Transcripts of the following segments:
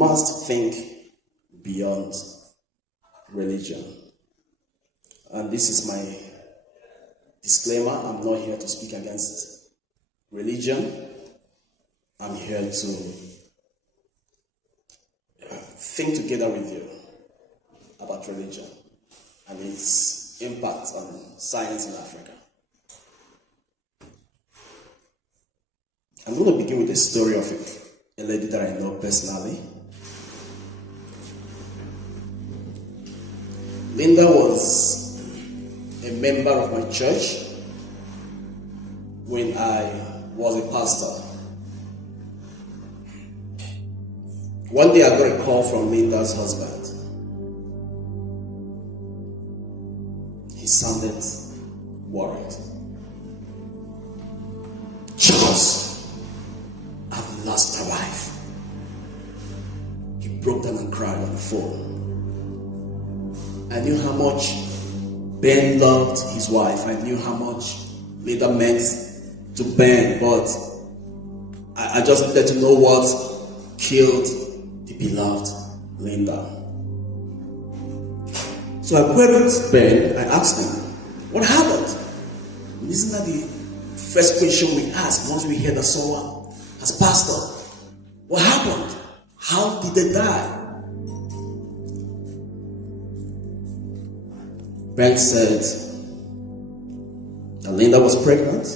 must think beyond religion. And this is my disclaimer. I'm not here to speak against religion. I'm here to think together with you about religion and its impact on science in Africa. I'm going to begin with a story of a lady that I know personally. Linda was a member of my church when I was a pastor. One day I got a call from Linda's husband. He sounded worried. Charles, I've lost my wife. He broke down and cried on the phone. I knew how much Ben loved his wife. I knew how much Linda meant to Ben, but I just needed to know what killed the beloved Linda. So I queried Ben. I asked him, what happened? And isn't that the first question we ask once we hear that someone has passed on? What happened? How did they die? Ben said that Linda was pregnant.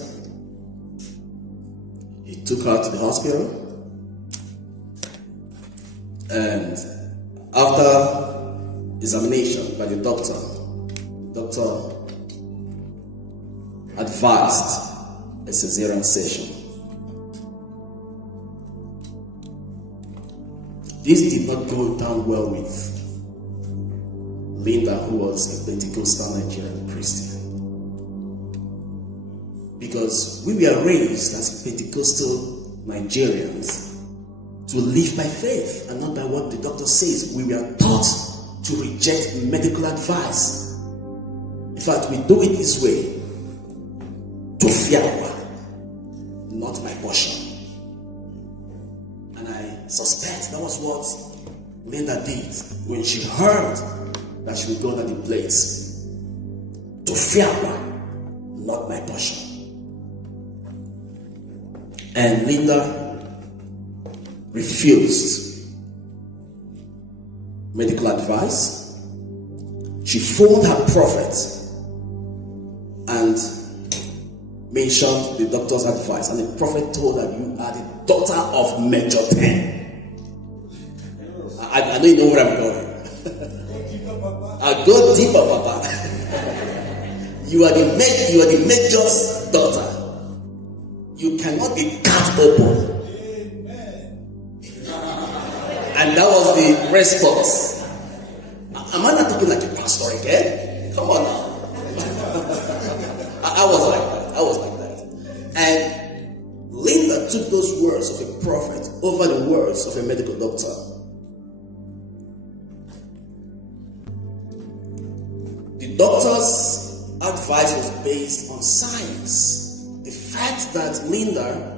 He took her to the hospital, and after examination by the doctor advised a cesarean section. This did not go down well with Linda, who was a Pentecostal Nigerian Christian. Because we were raised as Pentecostal Nigerians to live by faith and not by what the doctor says. We were taught to reject medical advice. In fact, we do it this way. To fear, not my portion. And I suspect that was what Linda did when she heard that she would go under the plates. To fear, not my portion. And Linda refused medical advice. She phoned her prophet and mentioned the doctor's advice, and the prophet told her, you are the daughter of Major 10. I know you know where I'm going. I go deeper, Papa. You are the Major's daughter. You cannot be cut open. And that was the response. Am I not talking like a pastor again? Come on now. I was like that. And Linda took those words of a prophet over the words of a medical doctor. The doctor's advice was based on science. The fact that Linda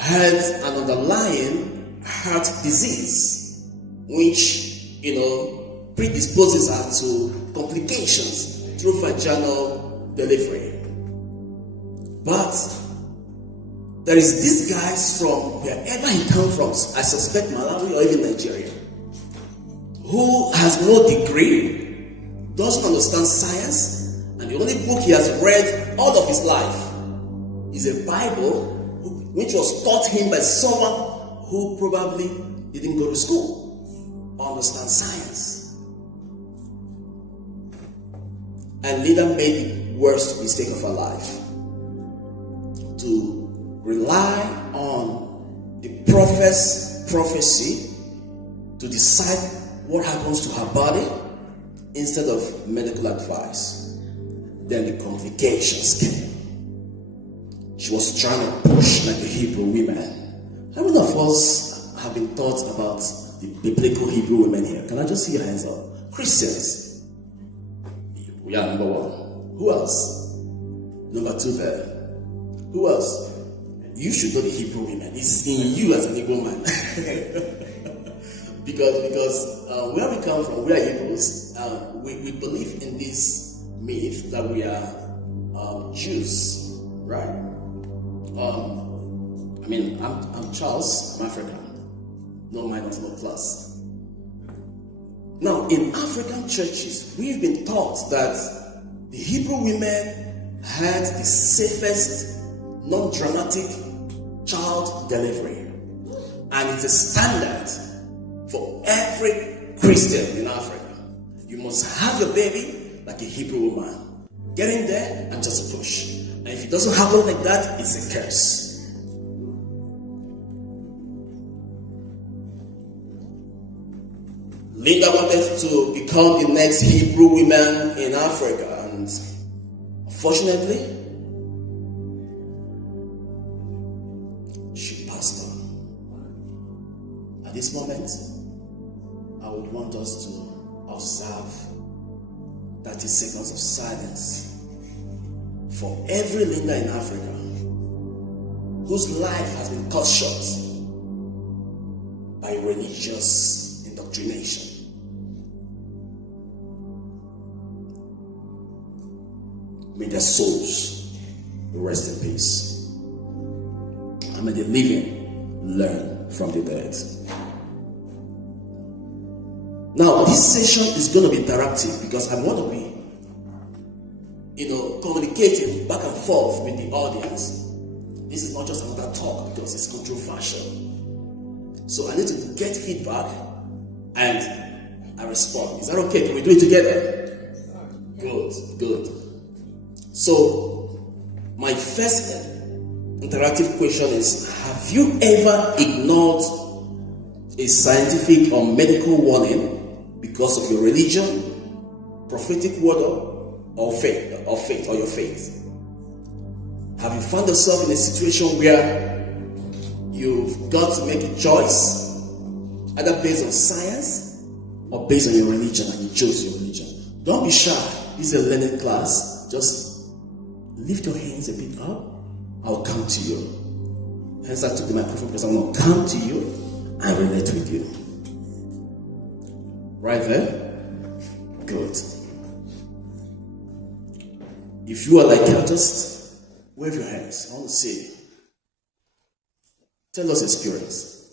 had an underlying heart disease, which, predisposes her to complications through vaginal delivery. But there is this guy from wherever he comes from, I suspect Malawi or even Nigeria, who has no degree, doesn't understand science, and the only book he has read all of his life is a Bible, which was taught him by someone who probably didn't go to school or understand science. And Linda made the worst mistake of her life, to rely on the prophet's prophecy to decide what happens to her body instead of medical advice. Then the complications came. She was trying to push like the Hebrew women. How many of us have been taught about the biblical Hebrew women here? Can I just see your hands up? Christians. We are number one. Who else? Number two there. Who else? You should know the Hebrew women. It's in you as an Igbo man. because where we come from, we are Hebrews. We believe in this myth that we are Jews, right? I'm Charles. I'm African. No minus, no plus. Now, in African churches, we've been taught that the Hebrew women had the safest, non-dramatic child delivery. And it's a standard for every Christian in Africa. You must have your baby like a Hebrew woman. Get in there and just push. And if it doesn't happen like that, it's a curse. Linda wanted to become the next Hebrew woman in Africa, and unfortunately, she passed on. At this moment, I would want us to observe 30 seconds of silence for every Linda in Africa whose life has been cut short by religious indoctrination. May their souls rest in peace. And may the living learn from the dead. Now, this session is going to be interactive because I want to be, communicating back and forth with the audience. This is not just another talk because it's controversial. So I need to get feedback and I respond. Is that okay? Can we do it together? Good. So, my first interactive question is, have you ever ignored a scientific or medical warning because of your religion, prophetic word, or faith, or your faith? Have you found yourself in a situation where you've got to make a choice, either based on science or based on your religion, and you chose your religion? Don't be shy. This is a learning class. Just lift your hands a bit up. I'll come to you. Hence I took the microphone because I'm going to come to you and relate with you. Right there? Good. If you are like her, just wave your hands. I want to see. Tell us experience.